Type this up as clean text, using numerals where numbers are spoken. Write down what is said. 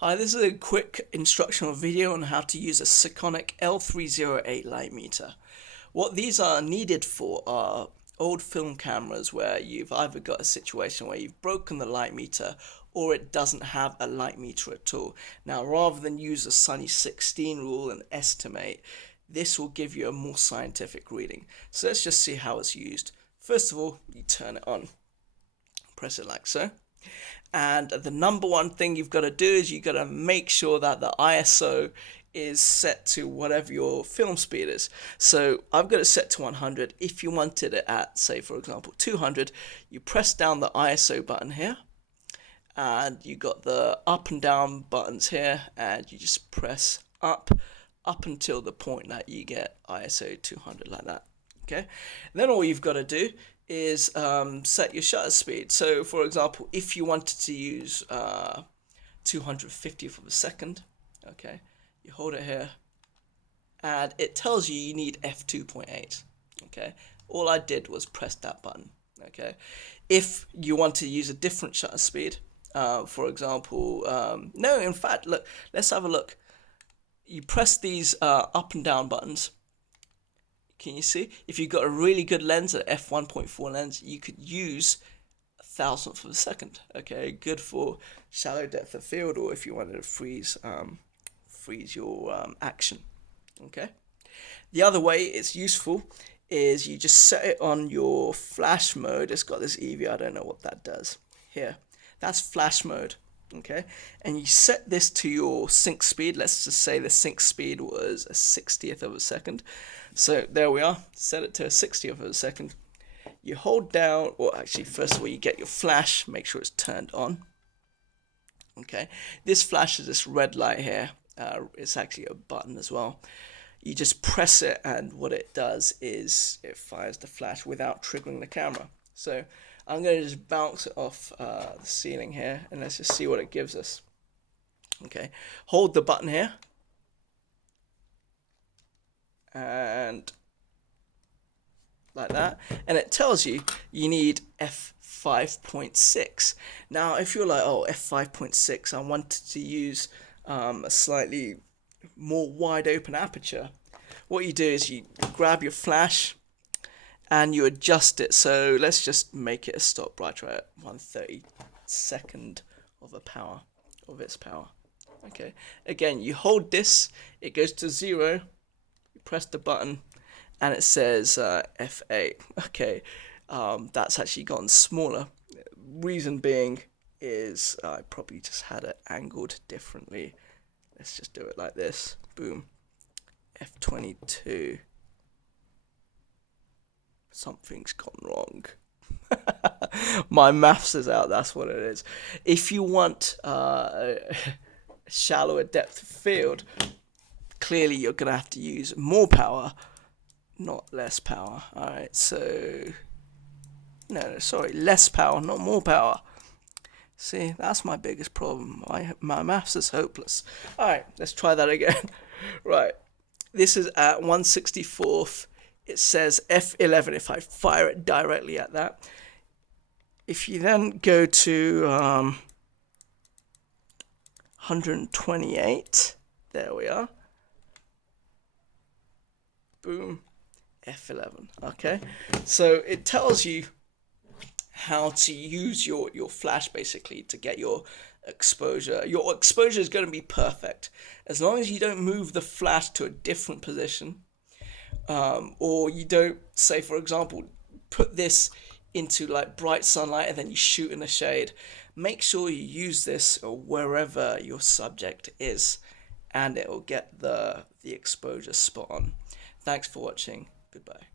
Hi, this is a quick instructional video on how to use a Sekonic L-308 light meter. What these are needed for are old film cameras where you've either got a situation where you've broken the light meter or it doesn't have a light meter at all. Now, rather than use the Sunny 16 rule and estimate, this will give you a more scientific reading. So let's just see how it's used. First of all, you turn it on. Press it like so. And the number one thing you've got to do is you've got to make sure that the ISO is set to whatever your film speed is. So I've got it set to 100. If you wanted it at, say, for example, 200, you press down the ISO button here. And you got the up and down buttons here. And you just press up until the point that you get ISO 200 like that. Okay. Then all you've got to do is set your shutter speed. So for example, if you wanted to use 250th of a second, okay, you hold it here and it tells you need f2.8. okay, all I did was press that button. Okay, if you want to use a different shutter speed, for example, no, in fact, look, let's have a look. You press these up and down buttons. Can you see? If you've got a really good lens, an f1.4 lens, you could use 1,000th of a second. Okay, good for shallow depth of field, or if you wanted to freeze your action. Okay. The other way it's useful is you just set it on your flash mode. It's got this EV. I don't know what that does here. That's flash mode. Okay, and you set this to your sync speed. Let's just say the sync speed was a 60th of a second. So there we are, set it to a 60th of a second. You hold down, or actually first of all you get your flash, make sure it's turned on. Okay, this flash is this red light here. It's actually a button as well. You just press it and what it does is it fires the flash without triggering the camera. So I'm going to just bounce it off the ceiling here and let's just see what it gives us. Okay, hold the button here and like that, and it tells you you need f5.6. Now if you're like, oh, f5.6, I wanted to use a slightly more wide open aperture, what you do is you grab your flash and you adjust it. So let's just make it a stop right at 1/32 of its power. Okay, again you hold this, it goes to 0, you press the button and it says f8. Okay, that's actually gotten smaller. Reason being is I probably just had it angled differently. Let's just do it like this. Boom. f22. Something's gone wrong. My maths is out, that's what it is. If you want a shallower depth of field, clearly you're going to have to use more power, not less power. Alright, so no, sorry, less power, not more power. See, that's my biggest problem. My maths is hopeless. Alright, let's try that again. Right, this is at 1/64th. It says f11 if I fire it directly at that. If you then go to 128, there we are. Boom, f11. Okay, so it tells you how to use your flash basically to get your exposure. Your exposure is going to be perfect as long as you don't move the flash to a different position. Or you don't, say for example, put this into like bright sunlight and then you shoot in the shade. Make sure you use this wherever your subject is and it will get the exposure spot on. Thanks for watching. Goodbye.